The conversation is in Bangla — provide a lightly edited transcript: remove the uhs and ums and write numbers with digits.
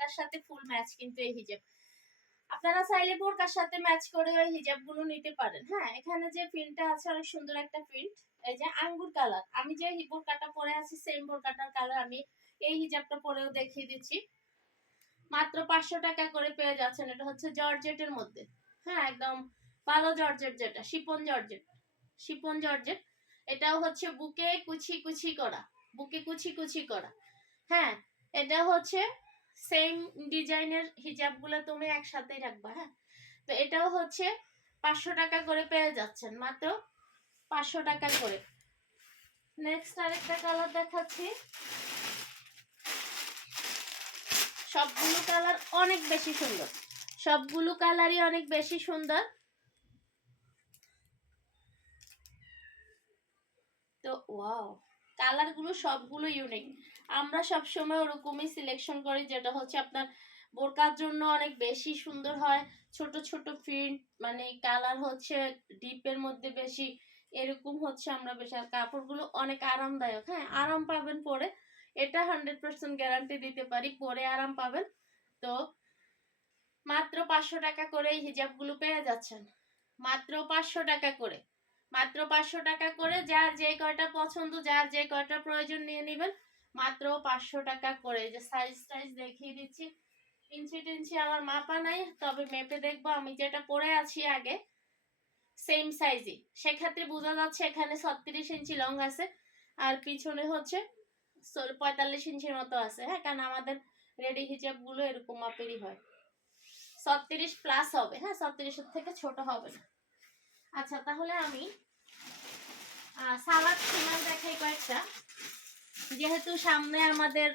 বোরকাটার সাথে ফুল ম্যাচ কিন্তু এই হিজাব। আপনারা চাইলে বোরকার সাথে ম্যাচ করে ওই হিজাবগুলো নিতে পারেন। হ্যাঁ, এখানে যে প্রিন্টটা আছে অনেক সুন্দর একটা প্রিন্ট, এই যে আঙ্গুর কালার। আমি যে বোরকাটা পরে আছি সেম বোরকাটার কালার আমি এই হিজাবটা পরেও দেখিয়ে দিচ্ছি। মাত্র 500 টাকা করে পেয়ে যাচ্ছেন। এটা হচ্ছে জর্জেটের মধ্যে, হ্যাঁ একদম ভালো জর্জেট, যেটা শিপন জর্জেট, শিপন জর্জেট। এটাও হচ্ছে বুকে কুচি কুচি করা, বুকে কুচি কুচি করা। হ্যাঁ, এটা হচ্ছে সেম ডিজাইনের হিজাবগুলো তুমি একসাথেই রাখবা। হ্যাঁ, তো এটাও হচ্ছে 500 টাকা করে পেয়ে যাচ্ছেন, মাত্র 500 টাকা করে। নেক্সট আরেকটা কালার দেখাচ্ছি। সবগুলো কালার অনেক বেশি সুন্দর, সবগুলো কালারই অনেক বেশি সুন্দর। তো ওয়াও, কালারগুলো সবগুলো ইউনিক। আমরা সবসময় ওরকমই সিলেকশন করি, যেটা হচ্ছে আপনার বোরকার জন্য অনেক বেশি সুন্দর হয়। ছোট ছোট প্রিন্ট, মানে কালার হচ্ছে ডিপের মধ্যে বেশি, এরকম হচ্ছে আমরা বেশি। আর কাপড়গুলো অনেক আরামদায়ক, হ্যাঁ আরাম পাবেন পরে, এটা 100% গ্যারান্টি দিতে পারি, পরে আরাম পাবেন। তো মাত্র 500 টাকা করে এই হিজাবগুলো পেয়ে যাচ্ছেন, মাত্র 500 টাকা করে, মাত্র 500 টাকা করে। যার যে কয়টা পছন্দ, যার যে কয়টা প্রয়োজন নিয়ে নেবেন, মাত্র 500 টাকা করে। যে সাইজ টাইজ দেখিয়ে দিচ্ছি, ইঞ্চি টিঞ্চি আমার মাপা নাই, তবে মেপে দেখবো। আমি যেটা পরে আছি আগে সেম সাইজই, সেক্ষেত্রে বোঝা যাচ্ছে এখানে 36 ইঞ্চি লং আছে, আর পিছনে হচ্ছে 45 ইঞ্চির মতো আছে। হ্যাঁ, কারণ আমাদের রেডি হিজাব গুলো এরকম মাপেরই হয়, 36 প্লাস হবে। হ্যাঁ, 36 থেকে ছোট হবে না। আচ্ছা, তাহলে আমি সালাদ সিনার দেখাই কয়েকটা, যেহেতু সামনে আমাদের